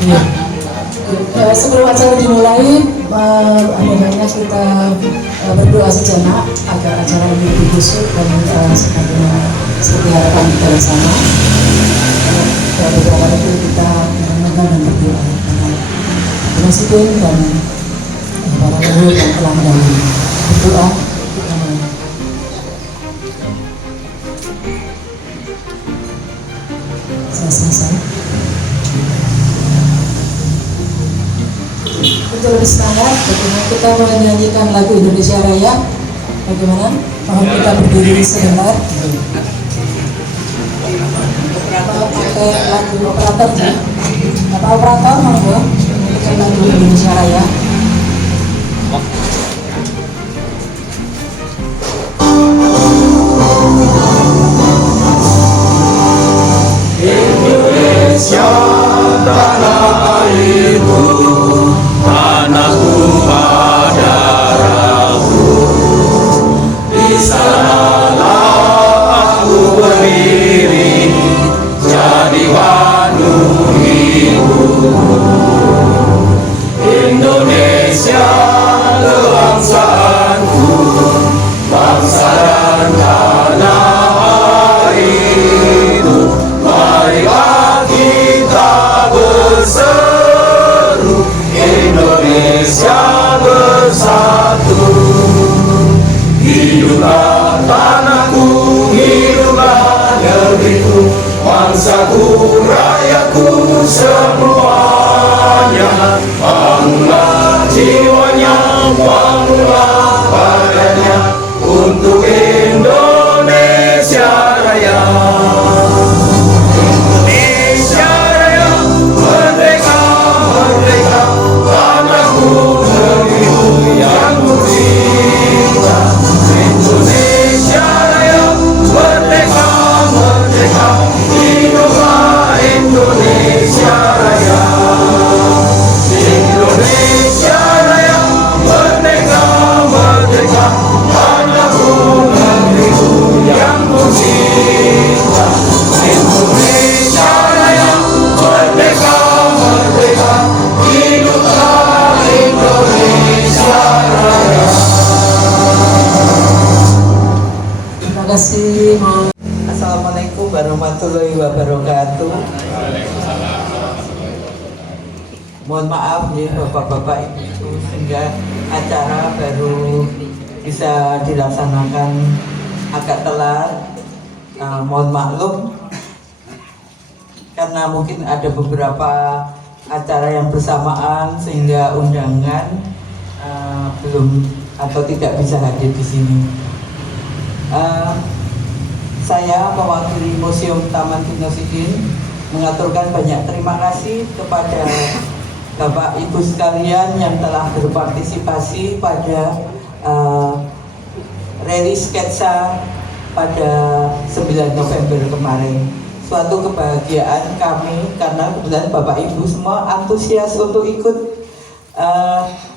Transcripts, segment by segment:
Iya. Sebelum acara dimulai, hendaknya kita berdoa sejenak agar acara ini lebih khusyuk dan seperti harapan kita bersama. Beberapa kali kita merenungkan dan berdoa terima kasih dan para leluhur yang telah mendahului. Berdoa kita mulai. Saya selesai. Untuk lebih semangat, bagaimana kita menyanyikan lagu Indonesia Raya? Bagaimana? Mohon kita berdiri sebentar. Pakai lagu operator ya? Apa operator monggo? Menyanyikan lagu Indonesia Raya. Indonesia tanah airku, tanah tumpah darahku, di sanalah aku berdiri, jadi waduk hidupku. Indonesia kebangsaanku, bangsa dan tanah airku. Marilah kita berseru, Indonesia bersatu. Hiduplah tanahku, hiduplah negeriku, bangsaku, rakyatku semuanya. Bangunlah jiwanya, bangunlah badannya, untuk Indonesia Raya. Indonesia Raya, merdeka, merdeka, tanahku, negeriku yang ku cinta. Indonesia Raya, merdeka, merdeka, hiduplah Indonesia Raya. Indonesia Raya, merdeka, merdeka, tanahku, negeriku yang ku cinta. Indonesia Raya, merdeka, merdeka, hiduplah Indonesia Raya. Terima kasih. Assalamualaikum warahmatullahi wabarakatuh. Mohon maaf ya Bapak-Bapak Ibu, sehingga acara baru bisa dilaksanakan agak telat. Mohon maklum karena mungkin ada beberapa acara yang bersamaan sehingga undangan belum atau tidak bisa hadir di sini. Saya mewakili Museum Taman Dinosidin mengaturkan banyak terima kasih kepada Bapak Ibu sekalian yang telah berpartisipasi pada rally sketsa pada 9 November kemarin. Suatu kebahagiaan kami karena kebetulan Bapak Ibu semua antusias untuk ikut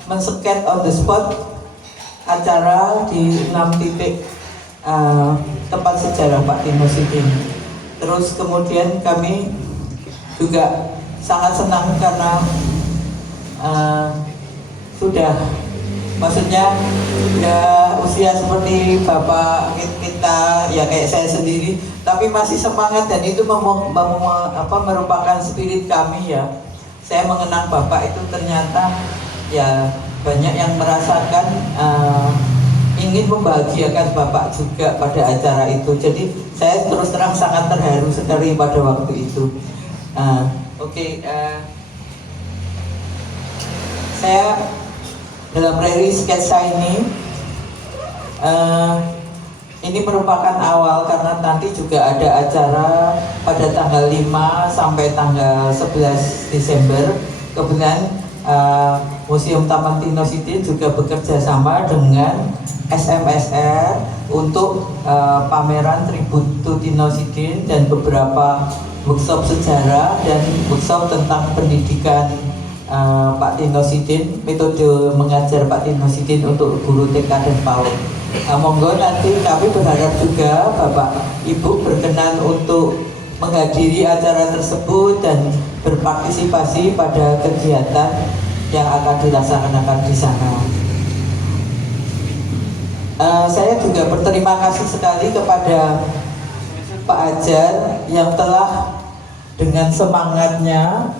men-sket on the spot acara di 6 titik tempat sejarah Pak Dinosidin. Terus kemudian kami juga sangat senang karena sudah maksudnya sudah usia seperti Bapak kita ya kayak saya sendiri, tapi masih semangat dan itu merupakan spirit kami ya. Saya mengenang Bapak itu ternyata ya banyak yang merasakan ingin membahagiakan Bapak juga pada acara itu. Jadi saya terus terang sangat terharu sekali pada waktu itu. Saya dalam rally sketsa ini merupakan awal karena nanti juga ada acara pada tanggal 5 sampai tanggal 11 Desember. Kebetulan Museum Taman Dinosidin juga bekerja sama dengan SMSR untuk pameran tribut to Dinosidin dan beberapa workshop sejarah dan workshop tentang pendidikan Pak Dinosidin, metode mengajar Pak Dinosidin untuk guru TK dan PAUD. Monggo nanti kami berharap juga Bapak Ibu berkenan untuk menghadiri acara tersebut dan berpartisipasi pada kegiatan yang akan dilaksanakan di sana. Saya juga berterima kasih sekali kepada Pak Ajar yang telah dengan semangatnya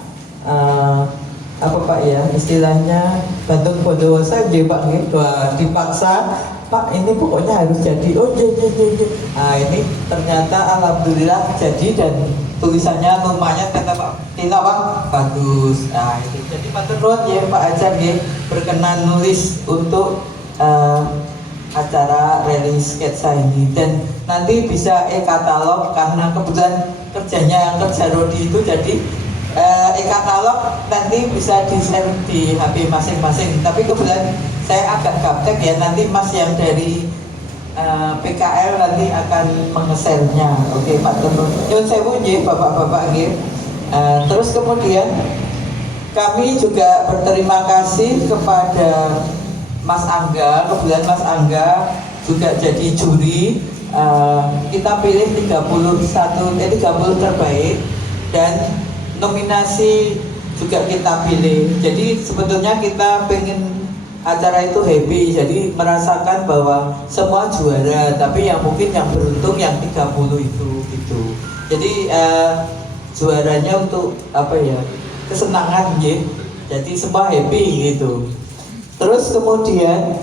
apa Pak ya istilahnya bantu bodoh saja Pak gitu, dipaksa Pak ini pokoknya harus jadi, oh iya. Nah ini ternyata alhamdulillah jadi dan tulisannya lumayan kata Pak Tina Pak bagus. Nah itu jadi matur nuwun ya Pak Ajar ya berkenan nulis untuk acara rilis sketsa ini dan nanti bisa e-katalog karena kebetulan kerjanya yang kerja Rodi itu jadi e-katalog nanti bisa di-share di HP masing-masing. Tapi kebetulan saya agak gaptek ya, nanti Mas yang dari PKL nanti akan mengesernya. Oke Pak Tenun, nyun sewu nggih Bapak-bapak nggih. Terus kemudian kami juga berterima kasih kepada Mas Angga, kebetulan Mas Angga juga jadi juri. Kita pilih 30 terbaik dan nominasi juga kita pilih. Jadi sebetulnya kita pengen acara itu happy, jadi merasakan bahwa semua juara, tapi yang mungkin yang beruntung yang 30 itu gitu. Jadi juaranya untuk apa ya, kesenangan ya. Jadi semua happy gitu. Terus kemudian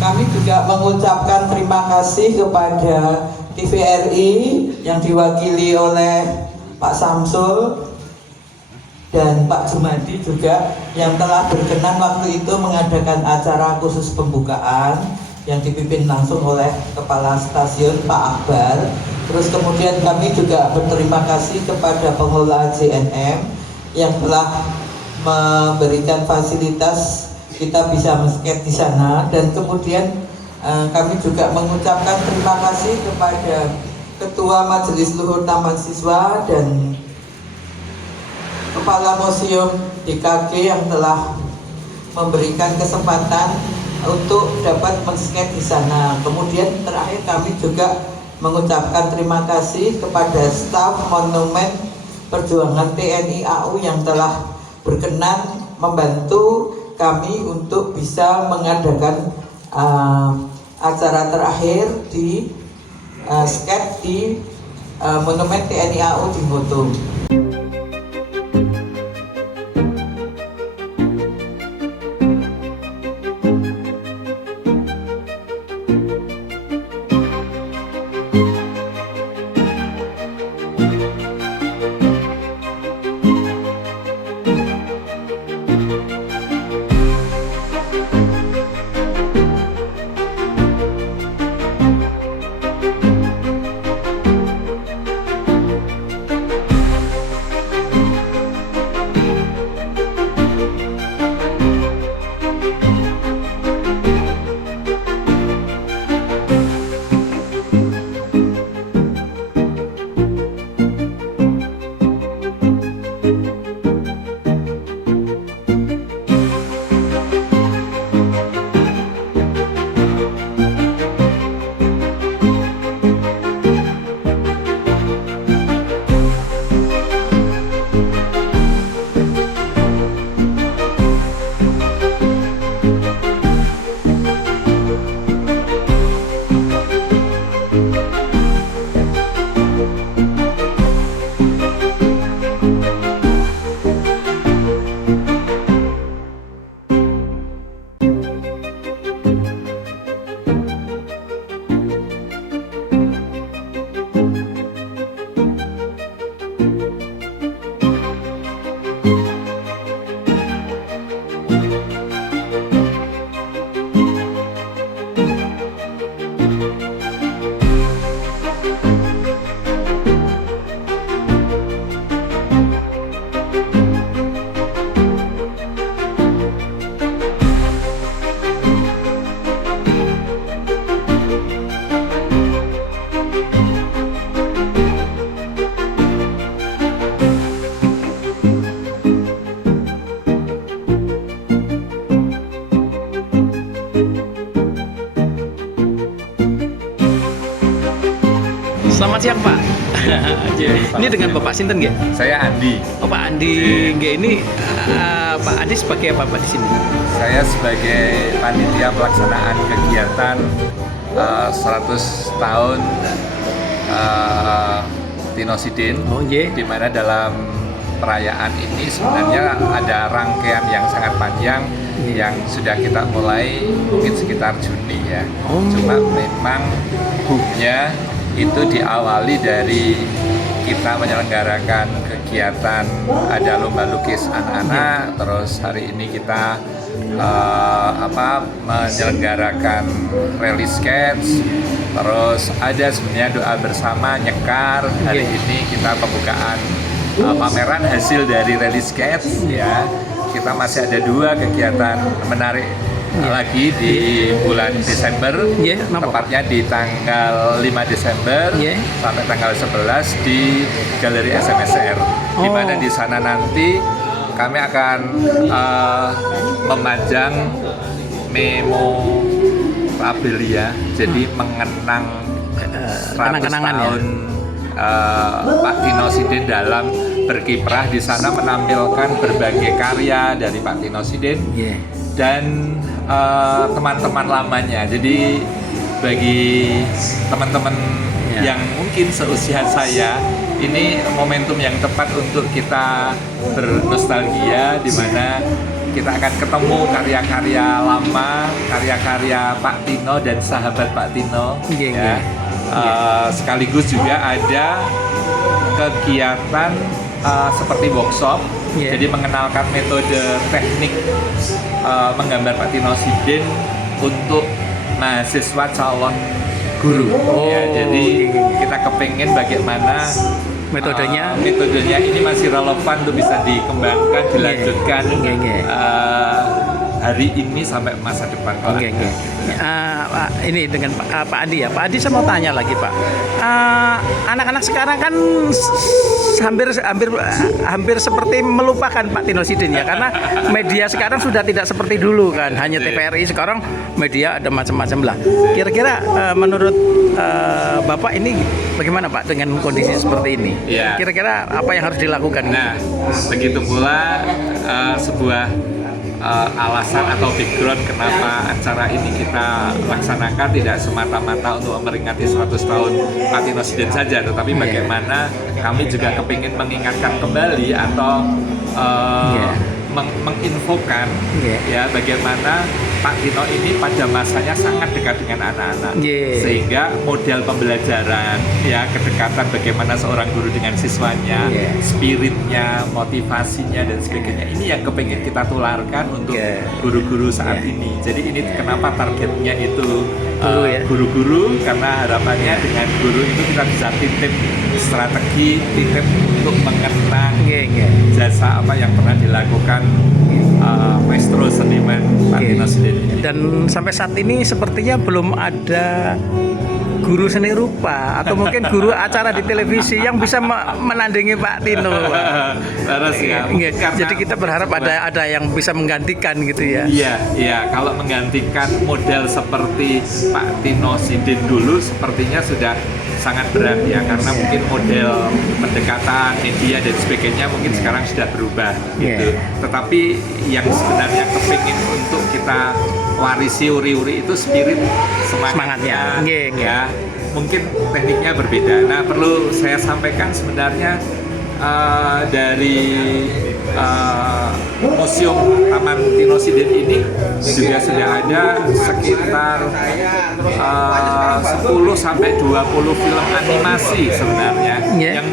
kami juga mengucapkan terima kasih kepada TVRI yang diwakili oleh Pak Samsul dan Pak Jumadi juga yang telah berkenan waktu itu mengadakan acara khusus pembukaan yang dipimpin langsung oleh Kepala Stasiun Pak Akbar. Terus kemudian kami juga berterima kasih kepada pengelola JNM yang telah memberikan fasilitas kita bisa men-skate di sana dan kemudian kami juga mengucapkan terima kasih kepada Ketua Majelis Luhur Taman Siswa dan Kepala Museum DKG yang telah memberikan kesempatan untuk dapat men-skate di sana. Kemudian terakhir kami juga mengucapkan terima kasih kepada staf Monumen Perjuangan TNI AU yang telah berkenan membantu kami untuk bisa mengadakan acara terakhir di skate di Monumen TNI AU di Motum. Selamat siang Pak. Ini dengan Bapak Sinten nggih? Saya Andi. Oh Pak Andi, nggih ini Pak Andi sebagai apa Pak di sini? Saya sebagai panitia pelaksanaan kegiatan 100 tahun Tinosidin, di mana dalam perayaan ini sebenarnya ada rangkaian yang sangat panjang yang sudah kita mulai mungkin sekitar Juni ya. Cuma memang hubnya itu diawali dari kita menyelenggarakan kegiatan ada lomba lukis anak-anak, terus hari ini kita menyelenggarakan rally sketch, terus ada sebenarnya doa bersama nyekar. Hari ini kita pembukaan pameran hasil dari rally sketch ya. Kita masih ada 2 kegiatan menarik lagi di bulan Desember, tepatnya di tanggal 5 Desember sampai tanggal 11 di Galeri SMSR, di mana di sana nanti kami akan memajang memorabilia, jadi mengenang 100 tahun Pak Tinosidin dalam berkiprah. Di sana menampilkan berbagai karya dari Pak Tinosidin dan teman-teman lamanya. Jadi bagi teman-teman yang mungkin seusia saya, ini momentum yang tepat untuk kita bernostalgia, di mana kita akan ketemu karya-karya lama, karya-karya Pak Tino dan sahabat Pak Tino. Sekaligus juga ada kegiatan seperti workshop, jadi mengenalkan metode teknik menggambar Pak Tinosidin untuk mahasiswa calon guru. Jadi kita kepengen bagaimana metodenya ini masih relevan untuk bisa dikembangkan, dilanjutkan hari ini sampai masa depan. Ini dengan Pak Andi ya. Pak Andi, saya mau tanya lagi Pak. Anak-anak sekarang kan hampir seperti melupakan Pak Tinosidin ya, karena media sekarang sudah tidak seperti dulu kan, hanya TVRI. Sekarang media ada macam-macam lah. Kira-kira menurut Bapak ini bagaimana Pak dengan kondisi seperti ini? Kira-kira apa yang harus dilakukan? Nah, begitu pula sebuah alasan atau background kenapa acara ini kita laksanakan tidak semata-mata untuk memperingati 100 tahun Pak Tinosidin saja, tetapi bagaimana kami juga kepingin mengingatkan kembali atau menginfokan ya bagaimana Pak Tino ini pada masanya sangat dekat dengan anak-anak, sehingga model pembelajaran ya, kedekatan bagaimana seorang guru dengan siswanya, spiritnya, motivasinya dan sebagainya, ini yang kepingin kita tularkan untuk guru-guru saat ini. Jadi ini kenapa targetnya itu guru-guru, karena harapannya dengan guru itu kita bisa titip strategi, titip untuk mengenang jasa apa yang pernah dilakukan maestro seniman Pak Tinosidin. Dan sampai saat ini sepertinya belum ada guru seni rupa atau mungkin guru acara di televisi yang bisa menandingi Pak Tino. Jadi kita berharap ada yang bisa menggantikan gitu ya. Iya, kalau menggantikan model seperti Pak Tinosidin dulu sepertinya sudah sangat berat ya, karena mungkin model pendekatan media dan sebagainya mungkin sekarang sudah berubah gitu. Tetapi yang sebenarnya kepingin untuk kita warisi uri-uri itu spirit semangatnya. Ya, mungkin tekniknya berbeda. Nah, perlu saya sampaikan sebenarnya dari Museum Taman Tinosidin ini juga sudah ada sekitar 10 sampai 20 film animasi sebenarnya yang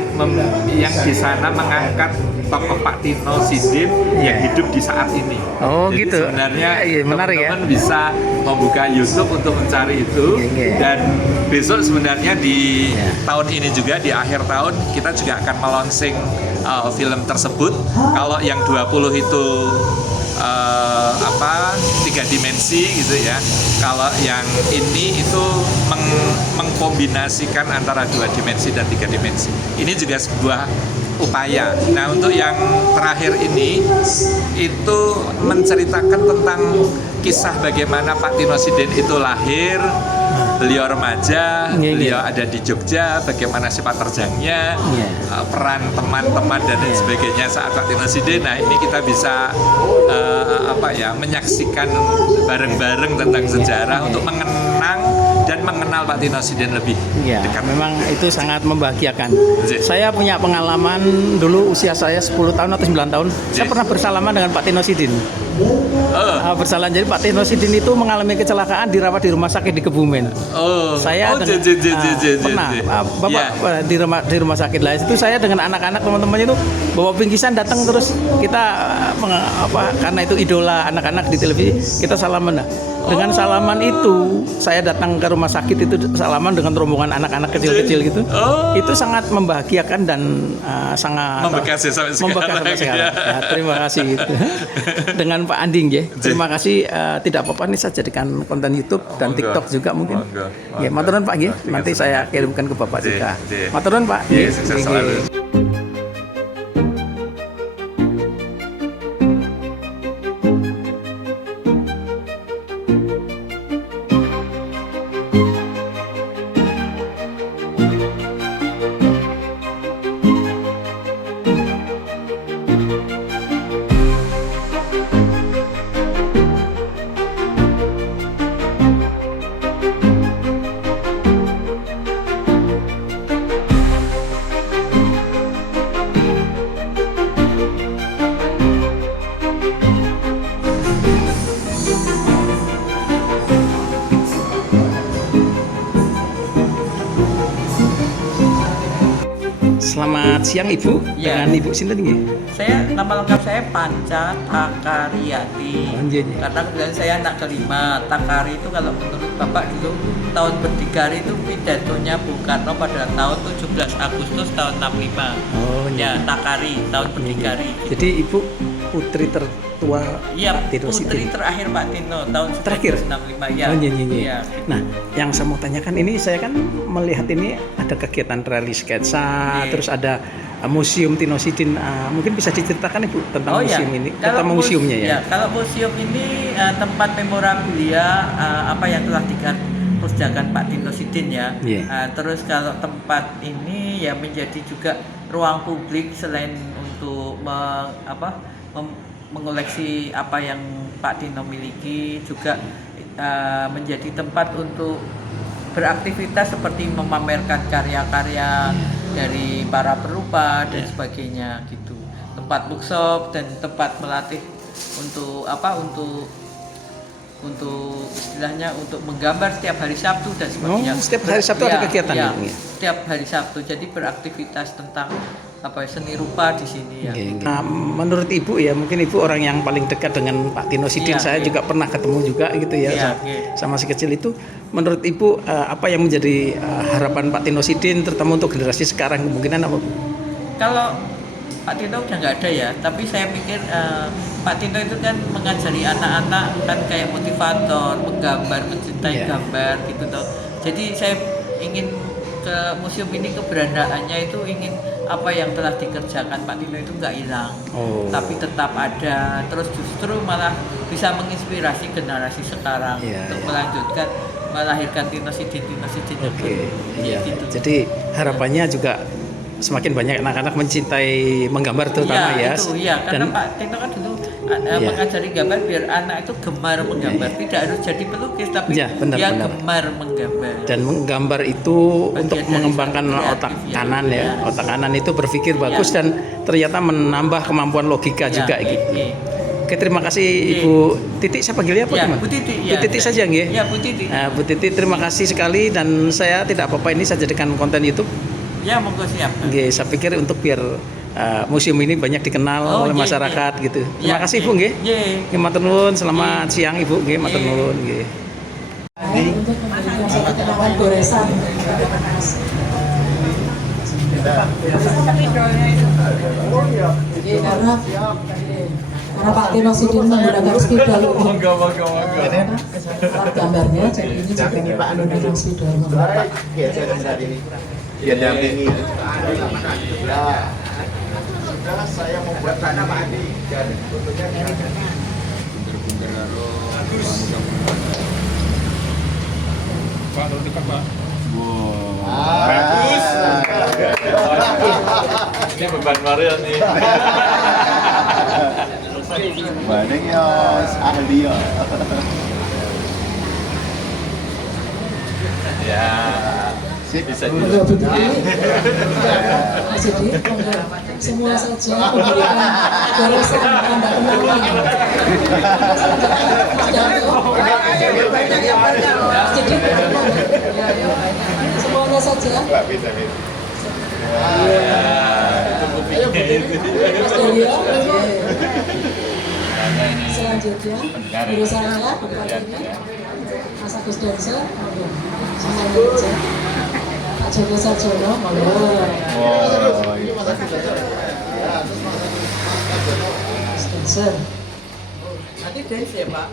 di sana mengangkat tokoh Pak Tinosidin yang hidup di saat ini. Jadi gitu. Sebenarnya menarik ya. teman-teman bisa membuka YouTube untuk mencari itu. Dan besok sebenarnya di tahun ini juga di akhir tahun kita juga akan melonsing film tersebut. Kalau yang 20 itu 3 dimensi gitu ya. Kalau yang ini itu mengkombinasikan antara 2 dimensi dan 3 dimensi. Ini juga sebuah upaya. Nah, untuk yang terakhir ini itu menceritakan tentang kisah bagaimana Pak Tinosidin itu lahir, beliau remaja, Iya, beliau iya. ada di Jogja, bagaimana sepak terjangnya, Iya. peran teman-teman dan lain sebagainya saat Pak Tino Sidin. Nah ini kita bisa menyaksikan bareng-bareng tentang sejarah untuk mengenang dan mengenal Pak Tino Sidin lebih Ya, dekat. memang itu sangat membahagiakan. Iya. Saya punya pengalaman dulu usia saya 10 tahun atau 9 tahun. Saya Iya. pernah bersalaman dengan Pak Tino Sidin. Bersalaman, jadi Pak Tino Sidin itu mengalami kecelakaan dirawat di rumah sakit di Kebumen. Saya pernah Bapak di rumah sakit lah. Itu saya dengan anak-anak teman-temannya itu bawa bingkisan datang terus kita karena itu idola anak-anak di televisi kita salaman. Nah, dengan salaman itu saya datang ke rumah sakit itu salaman dengan rombongan anak-anak kecil-kecil gitu. Itu sangat membahagiakan dan sangat Membekas ya sampai sekarang. Ya, terima kasih gitu. Dengan Pak Anding ya. Terima kasih, tidak apa-apa nih saya jadikan konten YouTube dan TikTok juga mungkin. Ya, matur nuwun Pak nggih. Nanti saya kirimkan ke Bapak juga. Matur nuwun Pak. Iya, sukses selalu. Selamat siang Ibu. Ya. Dengan Ibu sinten nggih? Saya nama lengkap saya Panca Takariyati. Iya, iya. Karena kemudian saya anak kelima. Takari itu kalau menurut Bapak dulu tahun berdikari itu pidatonya Bung Karno pada tahun 17 Agustus tahun 65. Oh, Ya, Takari tahun berdikari. Jadi Ibu putri tertua Iya, Pak Tino putri Sidin. terakhir Pak Tino tahun Terakhir? 1965 ya. Oh, iya, iya, iya. Iya. Nah, yang saya mau tanyakan ini, saya kan melihat ini ada kegiatan rally sketsa, Iya. terus ada museum Tino Sidin. Mungkin bisa diceritakan Ibu tentang museum ini, tentang museumnya ya. Kalau museum ini tempat memorabilia apa yang telah dikerjakan Pak Tino Sidin ya. Yeah. Terus kalau tempat ini ya menjadi juga ruang publik selain untuk mengoleksi apa yang Pak Tino miliki, juga menjadi tempat untuk beraktivitas seperti memamerkan karya-karya dari para perupa dan sebagainya gitu. Tempat workshop dan tempat melatih untuk untuk istilahnya untuk menggambar setiap hari Sabtu dan sebagainya. Setiap hari Sabtu ada kegiatan ya, ya? setiap hari Sabtu. Jadi beraktivitas tentang seni rupa di sini ya. Nah, menurut Ibu ya, mungkin Ibu orang yang paling dekat dengan Pak Tino Sidin. Iya, Saya iya. juga pernah ketemu juga gitu ya, Iya, sama si kecil itu. Menurut Ibu apa yang menjadi harapan Pak Tino Sidin, terutama untuk generasi sekarang, kemungkinan apa? Kalau Pak Tino udah nggak ada ya, tapi saya pikir Pak Tino itu kan mengajari anak-anak kan kayak motivator, menggambar, mencintai gambar gitu toh. Jadi saya ingin ke museum ini, keberadaannya itu ingin apa yang telah dikerjakan Pak Tino itu nggak hilang, tapi tetap ada. Terus justru malah bisa menginspirasi generasi sekarang untuk melanjutkan, melahirkan Tino Sidin gitu. Jadi harapannya juga semakin banyak anak-anak mencintai menggambar terutama ya. Itu, karena Pak Tino kan dulu mengajari gambar biar anak itu gemar menggambar, tidak harus jadi pelukis tapi dia gemar menggambar. Dan menggambar itu untuk mengembangkan otak kanan ya. Otak kanan itu berpikir bagus dan ternyata menambah kemampuan logika juga gitu. Oke, terima kasih Ibu Titi. Saya panggilnya apa teman? Bu Titi. Bu Titi saja nggih. Ya, Bu Titi. Bu Titi, terima kasih sekali, dan saya tidak apa-apa ini saya jadikan konten YouTube. Ya, monggo siap. Nggih, saya pikir untuk biar museum ini banyak dikenal oleh masyarakat gitu. Terima kasih Ibu nggih. Nggih, matur nuwun. Selamat siang Ibu nggih, matur nuwun nggih. Untuk memberikan satu kenangan goresan. Karena Pak Tino Sidin menggunakan spidol untuk alat gambarnya, jadi ini juga menggunakan spidol. Dia dampingi. Sudahlah saya membuat tanah Pak Andi. Pak, dekat Pak. Bagus. Ini beban Mario nih. Banding yos, ahli ya. Ya. Sip. Bisa Monggo berdiri. Mas Edi, monggo semua saja memberikan garasan tanda kenangan. Mas Darto, Mas Edi, semuanya saja. Mas Daryo, oke. Selanjutnya, guru saya, Bapak ini, Mas Agus Dansa, monggo. Semuanya saja. Pak Joko Sarjono, monggo. Oh, iya. Mas Dansa. Nanti dance ya Pak.